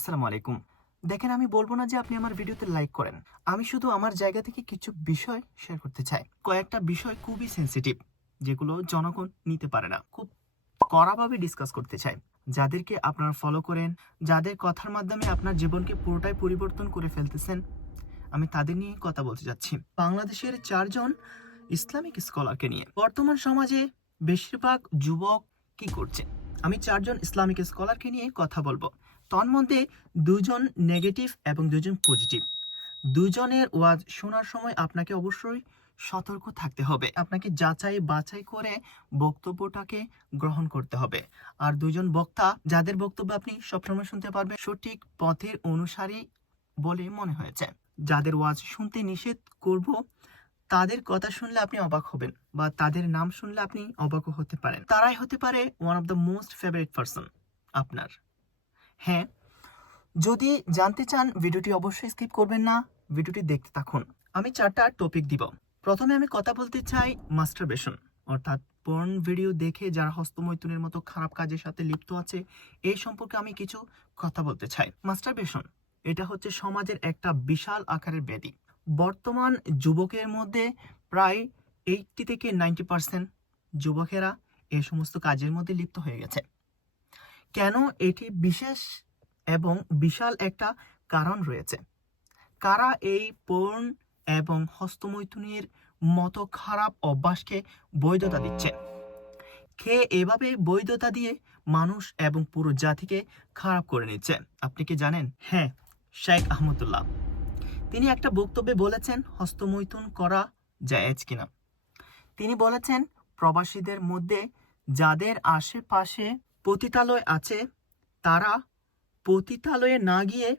আসসালামু আলাইকুম। দেখেন, আমি বলব না যে আপনি আমার ভিডিওতে লাইক করেন। আমি শুধু আমার জায়গা থেকে কিছু বিষয় শেয়ার করতে চাই। কয়েকটা বিষয় খুবই সেনসিটিভ যেগুলো জনগণ নিতে পারে না। খুব কড়াভাবে ডিসকাস করতে চাই। যাদেরকে আপনারা ফলো করেন, যাদের কথার মাধ্যমে আপনার জীবনকে পুরোটাই পরিবর্তন করে ফেলতেছেন, আমি তাদের নিয়ে কথা বলতে যাচ্ছি। বাংলাদেশের চারজন ইসলামিক স্কলারকে নিয়ে। বর্তমান সমাজে বেশিরভাগ যুবক কি করছে? আমি চারজন ইসলামিক স্কলারকে নিয়ে কথা বলব। তন্মধ্যে দুজন নেগেটিভ এবং দুজন পজিটিভ দুজনের ওয়াজ শোনার সময় আপনাকে অবশ্যই সতর্ক থাকতে হবে। আপনাকে যাচাই বাছাই করে বক্তব্যটাকে গ্রহণ করতে হবে। আর দুজন বক্তা, যাদের বক্তব্য আপনি সবসময় শুনতে পারবেন, সঠিক পথের অনুসারী বলে মনে হয়েছে। যাদের ওয়াজ শুনতে নিষেধ করব, তাদের কথা শুনলে আপনি অবাক হবেন বা তাদের নাম শুনলে আপনি অবাক হতে পারেন। তারাই হতে পারে one of the most favourite person আপনার। হ্যাঁ। যদি জানতে চান, ভিডিওটি অবশ্যই স্কিপ করবেন না, ভিডিওটি দেখতে থাকুন। আমি চারটা টপিক দিব। প্রথমে আমি কথা বলতে চাই মাস্টারবেশন অর্থাৎ পর্ন ভিডিও দেখে যারা হস্তমৈথুনের মতো খারাপ কাজের সাথে লিপ্ত আছে, এই সম্পর্কে আমি কিছু কথা বলতে চাই। মাস্টারবেশন এটা হচ্ছে সমাজের একটা বিশাল আকারের ব্যাধি। বর্তমান যুবকের মধ্যে প্রায় এইটটি থেকে নাইনটি পার্সেন্ট যুবকেরা এই সমস্ত কাজের মধ্যে লিপ্ত হয়ে গেছে। কেন এটি বিশেষ এবং বিশাল একটা কারণ রয়েছে? কারা এই পর্ন এবং হস্তমৈথুনের মতো খারাপ অভ্যাসকে বৈধতা দিচ্ছে? কে এভাবে বৈধতা দিয়ে মানুষ এবং পুরো জাতিকে খারাপ করে নিচ্ছে? আপনি কি জানেন? হ্যাঁ শেখ আহমদুল্লাহ। তিনি একটা বক্তব্যে বলেছেন, হস্তমৈথুন করা জায়েজ কিনা। তিনি বলেছেন, প্রবাসীদের মধ্যে যাদের আশেপাশে পতিতালয় আছে, তারা পতিতালয়ে না গিয়ে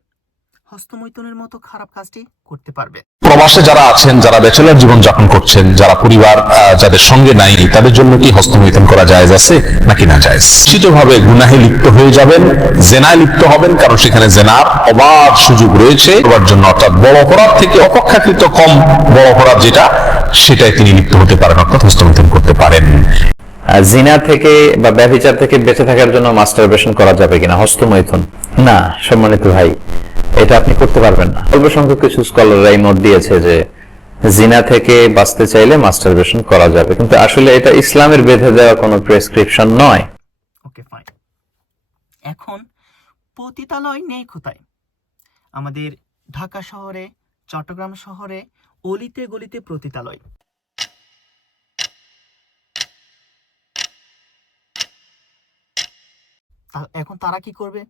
হস্তমৈথুনের মতো খারাপ কাজটি করতে পারবে। প্রবাসে যারা আছেন, যারা ব্যাচেলর জীবন যাপন করছেন, যারা পরিবার যাদের সঙ্গে নাই, তাদের জন্য কি হস্তমৈথুন করা জায়েজ আছে নাকি না জায়েজ? নিশ্চিতভাবে গুনাহে লিপ্ত হয়ে যাবেন, জেনায় লিপ্ত হবেন, কারণ সেখানে জেনার অবাধ সুযোগ রয়েছে। করার জন্য অর্থাৎ বড় অপরাধ থেকে অপেক্ষাকৃত কম বড় অপরাধ যেটা সেটাই তিনি লিপ্ত হতে পারেন, অর্থাৎ হস্তমৈথুন করতে পারেন। জিনা থেকে বা ব্যভিচার থেকে বেঁচে থাকার জন্য মাস্টারবেশন করা যাবে কিনা? হস্তমৈথুন। না, সম্মানিত ভাই, এটা আপনি করতে পারবেন না। অল্প সংখ্যক কিছু স্কলাররা এই মত দিয়েছে যে জিনা থেকে বাঁচতে চাইলে মাস্টারবেশন করা যাবে। কিন্তু আসলে এটা ইসলামের বেঁধে দেওয়া কোনো প্রেসক্রিপশন নয়। ওকে ফাইন এখন পতিতালয় নেই কোথায়? আমাদের ঢাকা শহরে, চট্টগ্রাম শহরে, অলিতে গলিতে পতিতালয়। এখন তারা কি করবে?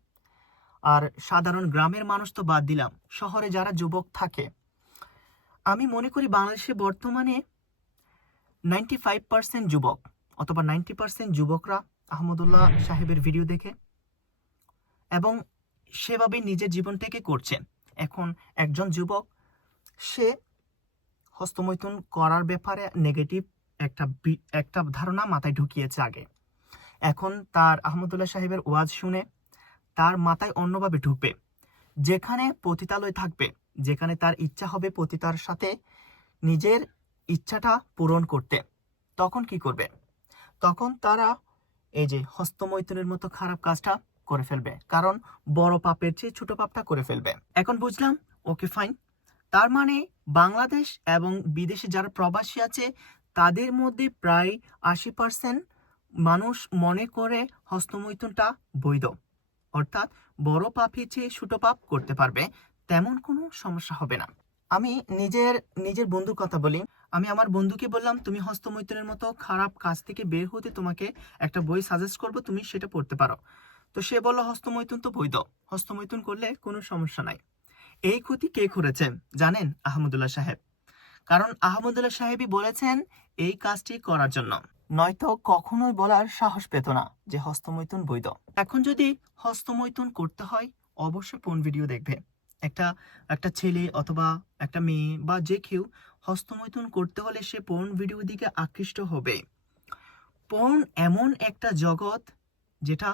আর সাধারণ গ্রামের মানুষ তো বাদ দিলাম, শহরে যারা যুবক থাকে। আমি মনে করি বাংলাদেশে বর্তমানে নাইনটি ফাইভ পার্সেন্ট যুবক অথবা নাইনটি পার্সেন্ট যুবকরা আহমদুল্লাহ সাহেবের ভিডিও দেখে এবং সেভাবে নিজের জীবনটাকে করছেন এখন একজন যুবক, সে হস্তমৈথুন করার ব্যাপারে নেগেটিভ একটা একটা ধারণা মাথায় ঢুকিয়েছে আগে। এখন তার আহমদুল্লাহ সাহেবের ওয়াজ শুনে তার মাথায় অন্যভাবে ঢুকবে। যেখানে পতিতালয় থাকবে, যেখানে তার ইচ্ছা হবে পতিতার সাথে নিজের ইচ্ছাটা পূরণ করতে। তখন কি করবে? তখন তারা এই যে হস্তমৈথুনের মতো খারাপ কাজটা করে ফেলবে, কারণ বড় পাপের চেয়ে ছোট পাপটা করে ফেলবে। এখন বুঝলাম, ওকে ফাইন। তার মানে বাংলাদেশ এবং বিদেশে যারা প্রবাসী আছে, তাদের মধ্যে প্রায় আশি পার্সেন্ট মানুষ মনে করে হস্তমৈথুনটা বৈধ। অর্থাৎ বড় পাপের চেয়ে ছোট পাপ করতে পারবে, তেমন কোনো সমস্যা হবে না। আমি নিজের নিজের বন্ধুর কথা বলি। আমি আমার বন্ধুকে বললাম, তুমি হস্তমৈথুনের মতো খারাপ কাজ থেকে বের হতে তোমাকে একটা বই সাজেস্ট করব, তুমি সেটা পড়তে পারো। তো সে বলল, হস্তমৈথুন তো বৈধ। হস্তমৈথুন করলে কোনো সমস্যা নাই। এই ক্ষতি কে করেছে জানেন আহমদুল্লাহ সাহেব। কারণ আহমদুল্লাহ সাহেবই বলেছেন, এই কাজটি করার জন্য। নয়তো কখনোই বলার সাহস পেত না যে হস্তমৈথুন বৈধ। এখন যদি হস্তমৈথুন করতে হয়, অবশ্যই কোন ভিডিও দেখবে। একটা একটা ছেলে অথবা একটা মেয়ে বা যে কেউ হস্তমৈথুন করতে হলে সে পর্ন ভিডিওর দিকে আকৃষ্ট হবে। পর্ন এমন একটা জগৎ যেটা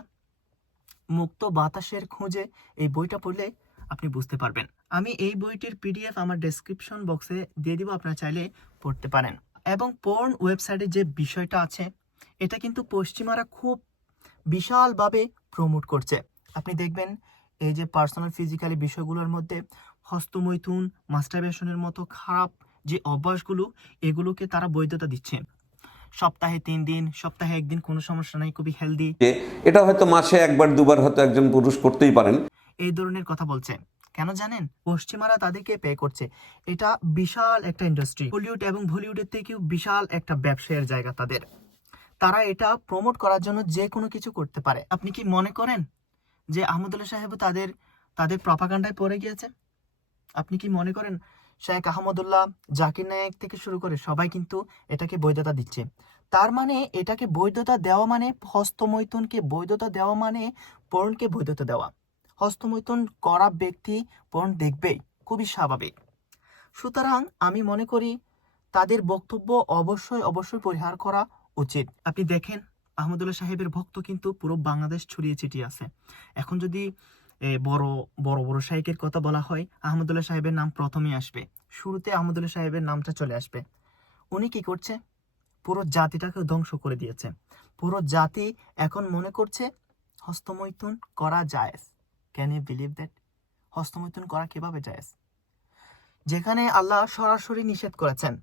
মুক্ত বাতাসের খোঁজে এই বইটা পড়লে আপনি বুঝতে পারবেন। আমি এই বইটির পিডিএফ আমার ডেসক্রিপশন বক্সে দিয়ে দিব, আপনারা চাইলে পড়তে পারেন। এবং পর্ন ওয়েবসাইটে যে বিষয়টা আছে এটা কিন্তু পশ্চিমারা খুব বিশালভাবে প্রমোট করছে। আপনি দেখবেন এই যে পার্সোনাল ফিজিক্যালি বিষয়গুলোর মধ্যে হস্তমৈথুন মাস্টারবেশনের মতো খারাপ যে অভ্যাসগুলো এগুলোকে তারা বৈধতা দিচ্ছে। সপ্তাহে তিন দিন সপ্তাহে একদিন কোনো সমস্যা নাই খুবই হেলদি এটা হয়তো মাসে একবার দুবার হয়তো একজন পুরুষ করতেই পারেন। এই ধরনের কথা বলছে। কেন জানেন? পশ্চিমারা তাদেরকে পে করছে। এটা বিশাল একটা ইন্ডাস্ট্রি হলিউড এবং বলিউডের থেকেও বিশাল একটা ব্যবসায়ের জায়গা তাদের। তারা এটা প্রমোট করার জন্য যে কোনো কিছু করতে পারে। আপনি কি মনে করেন যে আহমদুল্লাহ সাহেব তাদের তাদের প্রপাগান্ডায় পড়ে গিয়েছে? আপনি কি মনে করেন শেখ আহমদুল্লাহ, জাকির নায়েক থেকে শুরু করে সবাই কিন্তু এটাকে বৈধতা দিচ্ছে? তার মানে এটাকে বৈধতা দেওয়া মানে হস্তমৈথুনকে বৈধতা দেওয়া মানে পর্নকে বৈধতা দেওয়া। হস্তমৈথুন করা ব্যক্তি পর্ন দেখবেই, খুবই স্বাভাবিক। সুতরাং আমি মনে করি তাদের বক্তব্য অবশ্যই অবশ্যই পরিহার করা উচিত। আপনি দেখেন, আহমদুল্লাহ সাহেবের ভক্ত কিন্তু পুরো বাংলাদেশ ছড়িয়ে ছিটিয়ে আছে। এখন যদি বড় বড় বড় শাইকের কথা বলা হয়, আহমদুল্লাহ সাহেবের নাম প্রথমেই আসবে। শুরুতে আহমদুল্লাহ সাহেবের নামটা চলে আসবে। উনি কি করছে? পুরো জাতিটাকে ধ্বংস করে দিয়েছে। পুরো জাতি এখন মনে করছে হস্তমৈথুন করা যায় ক্যান ইউ বিলিভ দ্যাট হস্তমৈথুন করা কীভাবে যায় যেখানে আল্লাহ সরাসরি নিষেধ করেছেন।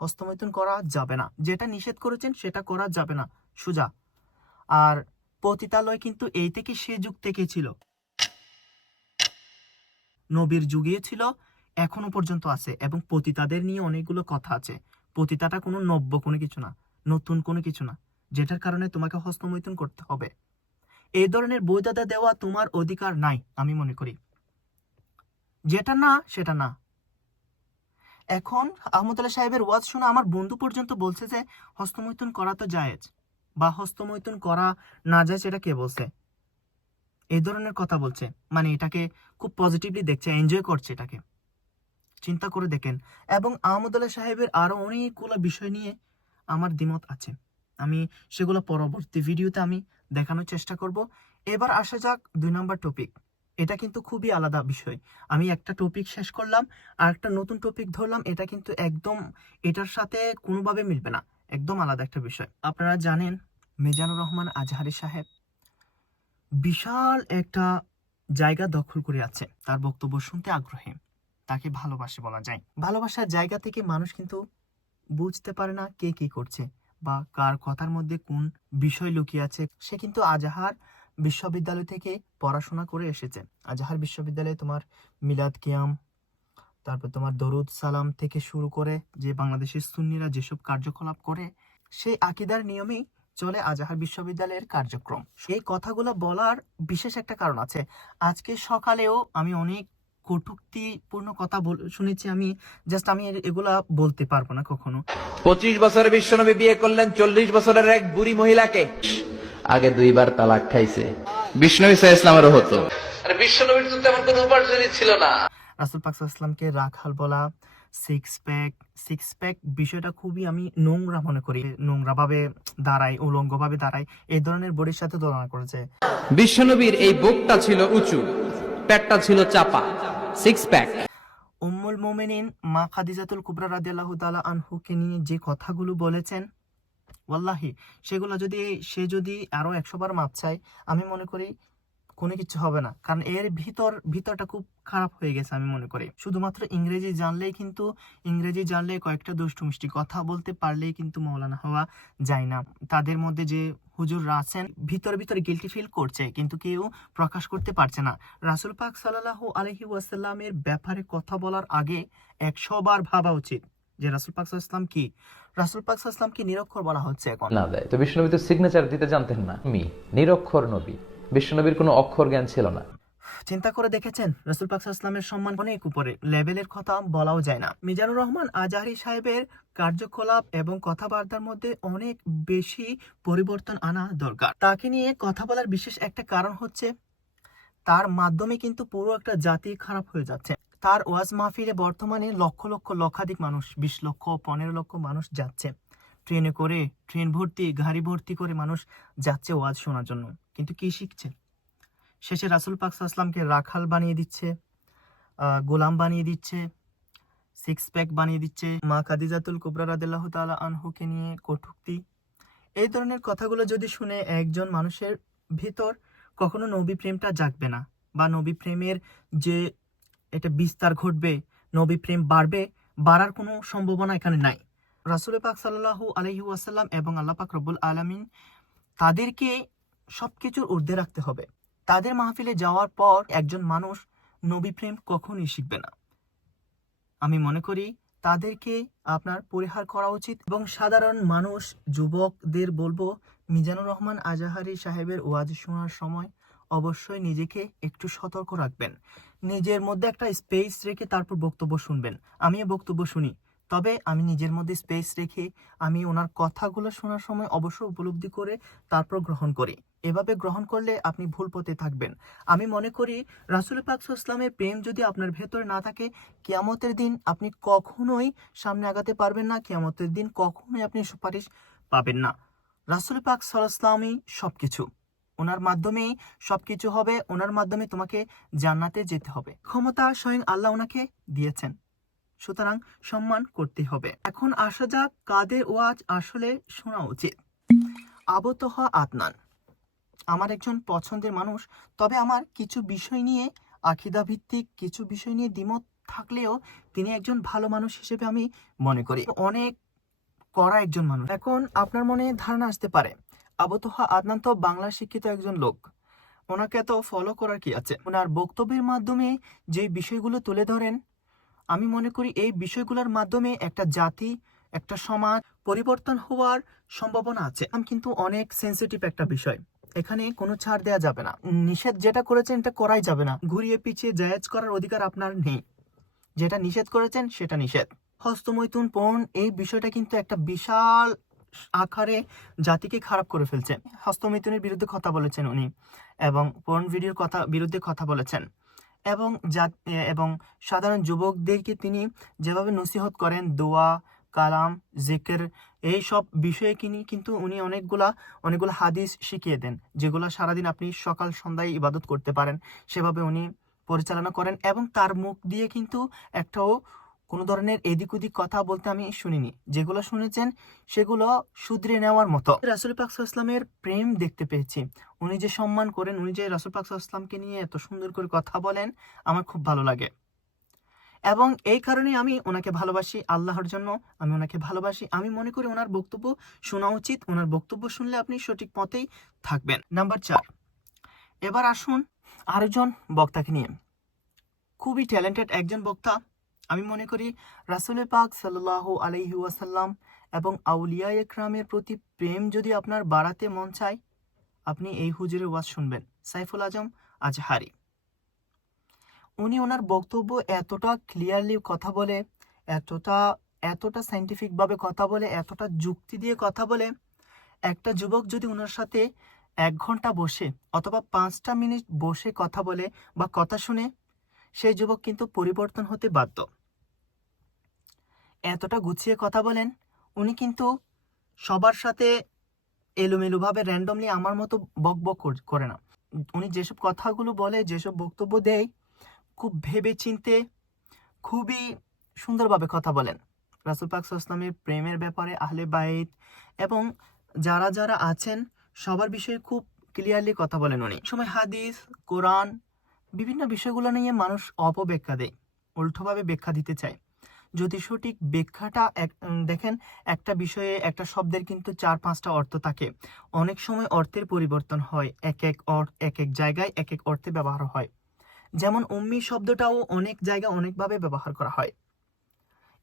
হস্তমৈথুন করা যাবে না। যেটা নিষেধ করেছেন, সেটা করা যাবে না। সুজা। আর পতিতালয় কিন্তু এই থেকে সে যুগ থেকে ছিল। নবীর যুগে ছিল, এখনও পর্যন্ত আছে। এবং পতিতাদের নিয়ে অনেকগুলো কথা আছে। পতিতাটা কোনো নব্য কোনো কিছু না। নতুন কোনো কিছু না, যেটার কারণে তোমাকে হস্তমৈথুন করতে হবে। এই ধরনের বৈধতা দেওয়া তোমার অধিকার নাই, আমি মনে করি। যেটা না, সেটা না। এখন আহমদুল্লাহ সাহেবের ওয়াজ শুনে আমার বন্ধু পর্যন্ত বলছে যে, হস্তমৈথুন করা তো জায়েজ, বা হস্তমৈথুন করা না যায় সেটা কে বলছে? এই ধরনের কথা বলছে মানে এটাকে খুব পজিটিভলি দেখছে এনজয় করছে এটাকে। চিন্তা করে দেখেন। এবং আহমদুল্লাহ সাহেবের আরও অনেকগুলো বিষয় নিয়ে আমার দ্বিমত আছে। আমি সেগুলো পরবর্তী ভিডিওতে আমি দেখানোর চেষ্টা করব। এবার আসা যাক দুই নম্বর টপিক এটা কিন্তু খুবই আলাদা বিষয়। আমি একটা টপিক শেষ করলাম আর একটা নতুন টপিক ধরলাম। এটা কিন্তু একদম, এটার সাথে কোনোভাবে মিলবে না। একদম আলাদা একটা বিষয়। আপনারা জানেন মিজানুর রহমান আজহারি সাহেব বিশাল একটা জায়গা দখল করে আছে। তার বক্তব্য শুনতে আগ্রহী। তাকে ভালোবাসে বলা যায়। ভালোবাসার জায়গা থেকে মানুষ কিন্তু বুঝতে পারে না কে কি করছে বা কার কথার মধ্যে কোন বিষয় লুকিয়ে আছে। সে কিন্তু আজাহার বিশ্ববিদ্যালয় থেকে পড়াশোনা করে এসেছে। আজাহার বিশ্ববিদ্যালয়ে তোমার মিলাদ কিয়াম, তারপর তোমার দরুদ সালাম থেকে শুরু করে যে বাংলাদেশের সুন্নিরা যেসব কার্যকলাপ করে, সেই আকিদার নিয়মেই চলে আজাহার বিশ্ববিদ্যালয়ের কার্যক্রম। এই কথাগুলো বলার বিশেষ একটা কারণ আছে। আজকে সকালেও আমি অনেক কটুক্তিপূর্ণ কথা বল- শুনেছি আমি জাস্ট আমি এগুলা বলতে পারব না কখনো। পঁচিশ বছরে বিশ্বনবী বিয়ে করলেন চল্লিশ বছরের এক বুড়ি মহিলাকে। আগে দুইবার তালাক খাইছে। বিষ্ণু ইসা ইসলামেরও হতো। বিশ্বনবীর তো তেমন কোনো উপার্জনই ছিল না। রাসুল পাক ইসলামকে রাখাল বলা সিক্স প্যাক সিক্স প্যাক বিষয়টা খুবই আমি নোংরা মনে করি। নোংরা ভাবে দাঁড়ায় উলঙ্গ ভাবে দাঁড়ায় এই ধরনের বডির সাথে তুলনা করেছে। বিশ্বনবীর এই বুকটা ছিল উঁচু পেটটা ছিল চাপা। সিক্স প্যাক উম্মুল মোমেনিন মা খাদিজাতুল কুবরা রাদিয়াল্লাহু তাআলা আনহুকে নিয়ে যে কথাগুলো বলেছেন, ওয়াল্লাহি, সেগুলো যদি, সে যদি আরও একশোবার মাপ চায়, আমি মনে করি কোনো কিছু হবে না। কারণ এর ভিতর, ভিতরটা খুব খারাপ হয়ে গেছে আমি মনে করি। শুধুমাত্র ইংরেজি জানলেই কিন্তু, ইংরেজি জানলে কয়েকটা দুষ্টু মিষ্টি, কথা বলতে পারলেই কিন্তু মৌলানা হওয়া যায় না। তাদের মধ্যে যে হুজুররা আছেন, ভিতরে ভিতরে গিলটি ফিল করছে, কিন্তু কেউ প্রকাশ করতে পারছে না। রাসুল পাক সাল্লাল্লাহু আলহি ওয়াসাল্লামের ব্যাপারে কথা বলার আগে একশো বার ভাবা উচিত যে রাসুল পাক ওয়াসাল্লাম কি। রাসুল পাক ওয়াসাল্লামকে নিরক্ষর বলা হচ্ছে এখন। না দেয় তো বিষ্ণুনবী তো সিগনেচার দিতে জানতেন না। মি, নিরক্ষর নবী। বিষ্ণুনবীর কোনো অক্ষর জ্ঞান ছিল না। চিন্তা করে দেখেছেন? রসুল পাক ইসলামের সম্মান অনেক উপরে। লেভেলের কথা বলাও যায় না। মিজানুর রহমান, আজাহারি সাহেবের কার্যকলাপ এবং কথাবার্তার মধ্যে অনেক বেশি পরিবর্তন আনা দরকার। তাকে নিয়ে কথা বলার বিশেষ একটা কারণ হচ্ছে, তার মাধ্যমে কিন্তু পুরো একটা জাতি খারাপ হয়ে যাচ্ছে। তার ওয়াজ মাহফিলে বর্তমানে লক্ষ লক্ষ, লক্ষাধিক মানুষ, বিশ লক্ষ, পনেরো লক্ষ মানুষ যাচ্ছে। ট্রেনে করে, ট্রেন ভর্তি, গাড়ি ভর্তি করে মানুষ যাচ্ছে ওয়াজ শোনার জন্য। কিন্তু কি শিখছে? শেষে রাসুল পাক সাল্লামকে রাখাল বানিয়ে দিচ্ছে গোলাম বানিয়ে দিচ্ছে সিক্স প্যাক বানিয়ে দিচ্ছে। মা কাদিজাতুল কুবরা রাদিল্লাহ তাআলা আনহুকে নিয়ে কটুক্তি। এই ধরনের কথাগুলো যদি শুনে একজন মানুষের ভিতর কখনো নবী প্রেমটা জাগবে না বা নবী প্রেমের যে এটা বিস্তার ঘটবে, নবী প্রেম বাড়বে, বাড়ার কোনো সম্ভাবনা এখানে নাই। রাসুল পাক সাল্লাহু আলহি ওয়াসাল্লাম এবং আল্লাহ পাক রব্বুল আলমিন তাদেরকে সব কিছুর ঊর্ধ্বে রাখতে হবে। তাদের মাহফিলে যাওয়ার পর একজন মানুষ নবী প্রেম কখনই শিখবে না। আমি মনে করি তাদেরকে আপনার পরিহার করা উচিত এবং সাধারণ মানুষ, যুবকদের বলব, মিজানুর রহমান আজাহারি সাহেবের ওয়াজ শোনার সময় অবশ্যই নিজেকে একটু সতর্ক রাখবেন। নিজের মধ্যে একটা স্পেস রেখে তারপর বক্তব্য শুনবেন। আমিও বক্তব্য শুনি। তবে আমি নিজের মধ্যে স্পেস রেখে আমি ওনার কথাগুলো শোনার সময় অবশ্যই উপলব্ধি করে তারপর গ্রহণ করি। এভাবে গ্রহণ করলে আপনি ভুল পথে থাকবেন। আমি মনে করি, রাসুল পাক ইসলামের প্রেম যদি আপনার ভেতরে না থাকে, কিয়ামতের দিন আপনি কখনোই সামনে আগাতে পারবেন না, কিয়ামতের দিন কখনোই আপনি সুপারিশ পাবেন না। রাসুল পাক সাল্লামই সব কিছু ওনার মাধ্যমেই সব কিছু হবে, ওনার মাধ্যমে তোমাকে জান্নাতে যেতে হবে। ক্ষমতা স্বয়ং আল্লাহ ওনাকে দিয়েছেন। সুতরাং সম্মান করতে হবে। এখন আসা যাক কাদের ওয়াজ আসলে শোনা উচিত। আবতহ আদনান। আমার একজন পছন্দের মানুষ, তবে আমার কিছু বিষয় নিয়ে আখিদা ভিত্তিক কিছু বিষয় নিয়ে দ্বিমত থাকলেও তিনি একজন ভালো মানুষ হিসেবে আমি মনে করি। অনেক করা একজন মানুষ। এখন আপনার মনে ধারণা আসতে পারে, আবতহা আদনান তো বাংলা শিক্ষিত একজন লোক। ওনাকে এত ফলো করার কি আছে? ওনার বক্তব্যের মাধ্যমে যে বিষয়গুলো তুলে ধরেন, আমি মনে করি এই বিষয়গুলোর মাধ্যমে একটা জাতি, একটা সমাজ পরিবর্তন হওয়ার সম্ভাবনা আছে। কিন্তু অনেক সেন্সিটিভ একটা বিষয়। এখানে কোনো ছাড় দেওয়া যাবে না। নিষেধ যেটা করেছেন এটা করাই যাবে না। ঘুরিয়ে পিছিয়ে জায়েজ করার অধিকার আপনার নেই। যেটা নিষেধ করেছেন, সেটা নিষেধ। হস্তমৈথুন পর্ন এই বিষয়টা কিন্তু একটা বিশাল আকারে জাতিকে খারাপ করে ফেলছে। হস্তমৈথুনের বিরুদ্ধে কথা বলেছেন উনি এবং পর্ন ভিডিওর কথা, বিরুদ্ধে কথা বলেছেন। এবং এবং সাধারণ যুবকদেরকে তিনি যেভাবে নসিহত করেন, দোয়া কালাম, জেকের এই সব বিষয়ে কিনি, কিন্তু উনি অনেকগুলা, অনেকগুলো হাদিস শিখিয়ে দেন, যেগুলো সারাদিন আপনি সকাল সন্ধ্যায় ইবাদত করতে পারেন, সেভাবে উনি পরিচালনা করেন এবং তার মুখ দিয়ে কিন্তু একটাও কোনো ধরনের এদিক ওদিক কথা বলতে আমি শুনিনি। যেগুলো শুনেছেন, সেগুলো শুধরে নেওয়ার মতো। রাসুল ইসলামের প্রেম দেখতে পেয়েছি। উনি যে সম্মান করেন, উনি যে রাসুল ইসলামকে নিয়ে এত সুন্দর করে কথা বলেন, আমার খুব ভালো লাগে। এবং এই কারণে আমি ওনাকে ভালোবাসি আল্লাহর জন্য, আমি ওনাকে ভালোবাসি। আমি মনে করি ওনার বক্তব্য শোনা উচিত, ওনার বক্তব্য শুনলে আপনি সঠিক পথেই থাকবেন। নাম্বার চার, এবার আসুন আরেকজন বক্তাকে নিয়ে। খুবই ট্যালেন্টেড একজন বক্তা। আমি মনে করি রাসুল পাক সাল্লাহ আলহি ওয়াসাল্লাম এবং আউলিয়া একরামের প্রতি প্রেম যদি আপনার বাড়াতে মন চায়, আপনি এই হুজুরের ওয়াজ শুনবেন। সাইফুল আজম আজহারি। উনি ওনার বক্তব্য এতটা ক্লিয়ারলি কথা বলে, এতটা এতটা সাইন্টিফিকভাবে কথা বলে, এতটা যুক্তি দিয়ে কথা বলে, একটা যুবক যদি ওনার সাথে এক ঘণ্টা বসে অথবা পাঁচটা মিনিট বসে কথা বলে বা কথা শুনে, সেই যুবক কিন্তু পরিবর্তন হতে বাধ্য। এতটা গুছিয়ে কথা বলেন, উনি কিন্তু সবার সাথে এলোমেলোভাবে র্যান্ডমলি আমার মতো বক বক করে না। উনি যেসব কথাগুলো বলে, যেসব বক্তব্য দেয় খুব ভেবে চিনতে খুবই সুন্দরভাবে কথা বলেন। রাসুল পাক ইসলামের প্রেমের ব্যাপারে আহলে বাইত এবং যারা যারা আছেন, সবার বিষয়ে খুব ক্লিয়ারলি কথা বলেন উনি। সময় হাদিস, কোরআন, বিভিন্ন বিষয়গুলো নিয়ে মানুষ অপব্যাখ্যা দেয়, উল্টোভাবে ব্যাখ্যা দিতে চায়। যদি সঠিক ব্যাখ্যাটা এক দেখেন, একটা বিষয়ে একটা শব্দের কিন্তু চার পাঁচটা অর্থ থাকে। অনেক সময় অর্থের পরিবর্তন হয়, এক এক অর্থ, এক এক জায়গায় এক এক অর্থে ব্যবহার হয়। যেমন উম্মি শব্দটাও অনেক জায়গায় অনেকভাবে ব্যবহার করা হয়।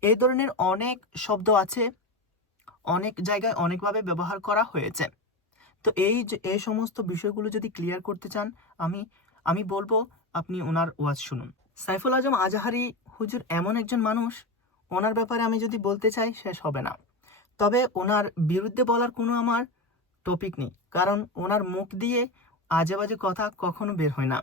এই ধরনের অনেক শব্দ আছে, অনেক জায়গায় অনেকভাবে ব্যবহার করা হয়েছে। তো এই যে, এই সমস্ত বিষয়গুলো যদি ক্লিয়ার করতে চান, আমি আমি বলব আপনি ওনার ওয়াজ শুনুন। সাইফুল আজম আজাহারি হুজুর এমন একজন মানুষ, ওনার ব্যাপারে আমি যদি বলতে চাই, শেষ হবে না। তবে ওনার বিরুদ্ধে বলার কোনো আমার টপিক নেই, কারণ ওনার মুখ দিয়ে আজে বাজে কথা কখনো বের হয় না।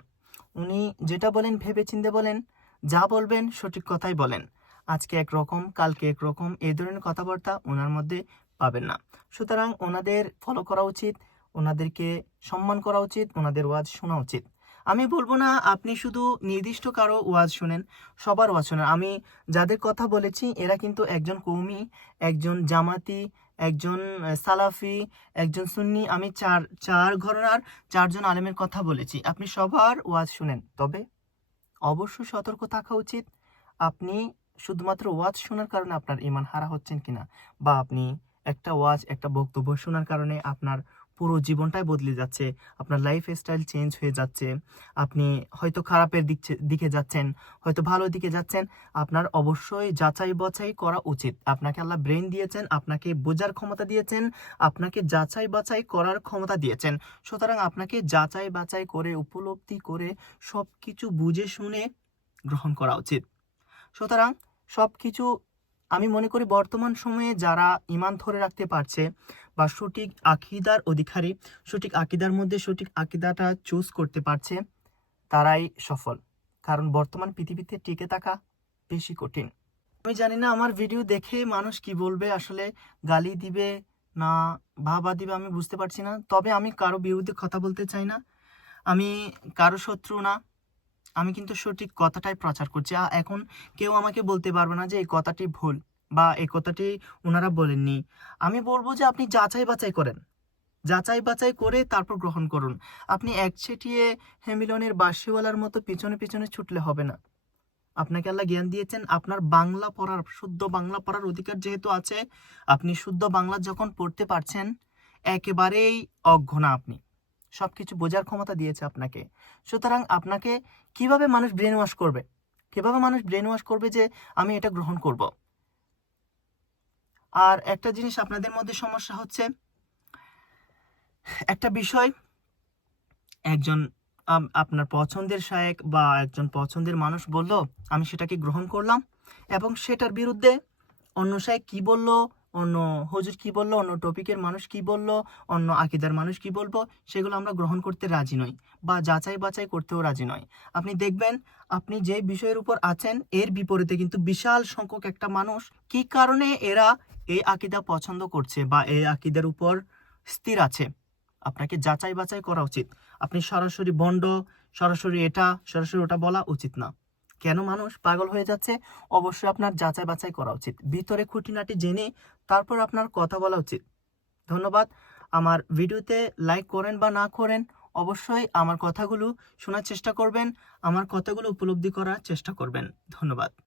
উনি যেটা বলেন ভেবে চিনতে বলেন, যা বলবেন সঠিক কথাই বলেন। আজকে একরকম কালকে একরকম এই ধরনের কথাবার্তা ওনার মধ্যে পাবেন না। সুতরাং ওনাদের ফলো করা উচিত ওনাদেরকে সম্মান করা উচিত ওনাদের ওয়াজ শোনা উচিত। আমি বলব না আপনি শুধু নির্দিষ্ট কারও ওয়াজ শুনেন, সবার ওয়াজ শুনেন। আমি যাদের কথা বলেছি, এরা কিন্তু একজন কৌমি একজন জামাতি, একজন সালাফি, একজন সুন্নি। আমি চার চার ঘরানার চারজন আলেমের কথা বলেছি। আপনি সবার ওয়াজ শুনেন। তবে অবশ্যই সতর্ক থাকা উচিত। আপনি শুধুমাত্র ওয়াজ শোনার কারণে আপনার ইমান হারা হচ্ছেন কিনা, বা আপনি একটা ওয়াজ, একটা বক্তব্য শোনার কারণে আপনার পুরো জীবনটাই বদলে যাচ্ছে। আপনার লাইফ স্টাইল চেঞ্জ হয়ে যাচ্ছে। আপনি হয়তো খারাপের দিক দিকে যাচ্ছেন, হয়তো ভালো দিকে যাচ্ছেন। আপনার অবশ্যই যাচাই বাছাই করা উচিত। আপনাকে আল্লাহ ব্রেন দিয়েছেন, আপনাকে বোঝার ক্ষমতা দিয়েছেন, আপনাকে যাচাই বাছাই করার ক্ষমতা দিয়েছেন। সুতরাং আপনাকে যাচাই বাছাই করে, উপলব্ধি করে সব কিছু বুঝে শুনে গ্রহণ করা উচিত। সুতরাং সব কিছু আমি মনে করি বর্তমান সময়ে যারা ইমান ধরে রাখতে পারছে বা সঠিক আকিদার অধিকারী, সঠিক আকিদার মধ্যে সঠিক আকিদাটা চুজ করতে পারছে, তারাই সফল। কারণ বর্তমান পৃথিবীতে টিকে থাকা বেশি কঠিন। আমি জানি না, আমার ভিডিও দেখে মানুষ কি বলবে, আসলে গালি দিবে না, ভাবা দিবে আমি বুঝতে পারছি না। তবে আমি কারও বিরুদ্ধে কথা বলতে চাই না, আমি কারও শত্রু না, আমি কিন্তু সঠিক কথাটাই প্রচার করছি। এখন কেউ আমাকে বলতে পারবে না যে এই কথাটি ভুল। বা এই কথাটি ওনারা বলেননি। আমি বলব যে আপনি যাচাই বাছাই করেন। যাচাই বাছাই করে তারপর গ্রহণ করুন। আপনি এক ছেটিয়ে হেমিলনের বাঁশিওয়ালার মতো পিছনে পিছনে ছুটলে হবে না। আপনাকে আল্লাহ জ্ঞান দিয়েছেন, আপনার বাংলা পড়ার, শুদ্ধ বাংলা পড়ার অধিকার যেহেতু আছে, আপনি শুদ্ধ বাংলা যখন পড়তে পারছেন, একেবারেই অজ্ঞ না আপনি। সবকিছু বোঝার ক্ষমতা দিয়েছে আপনাকে। সুতরাং আপনাকে কীভাবে মানুষ ব্রেন ওয়াশ করবে? কীভাবে মানুষ ব্রেন ওয়াশ করবে যে আমি এটা গ্রহণ করব? আর একটা জিনিস আপনাদের মধ্যে সমস্যা হচ্ছে, একটা বিষয়, একজন আপনার পছন্দের শায়েক বা একজন পছন্দের মানুষ বলল, আমি সেটাকে গ্রহণ করলাম এবং সেটার বিরুদ্ধে অন্য শায়েক কি বলল অন্য হুজুর কি বলল, অন্য টপিকের মানুষ কি বলল, অন্য আকিদার মানুষ কি বলব, সেগুলো আমরা গ্রহণ করতে রাজি নই বা যাচাই বাছাই করতেও রাজি নয় আপনি দেখবেন, আপনি যে বিষয়ের উপর আছেন, এর বিপরীতে কিন্তু বিশাল সংখ্যক একটা মানুষ কি কারণে এরা এই আকিদা পছন্দ করছে বা এই আকিদার উপর স্থির আছে? আপনাকে যাচাই বাছাই করা উচিত। আপনি সরাসরি বন্ড, সরাসরি এটা, সরাসরি ওটা বলা উচিত না। কেন মানুষ পাগল হয়ে যাচ্ছে? অবশ্যই আপনার যাচাই বাছাই করা উচিত। ভিতরে খুঁটিনাটি জেনে তারপর আপনার কথা বলা উচিত। ধন্যবাদ। আমার ভিডিওতে লাইক করেন বা না করেন, অবশ্যই আমার কথাগুলো শোনার চেষ্টা করবেন, আমার কথাগুলো উপলব্ধি করার চেষ্টা করবেন। ধন্যবাদ।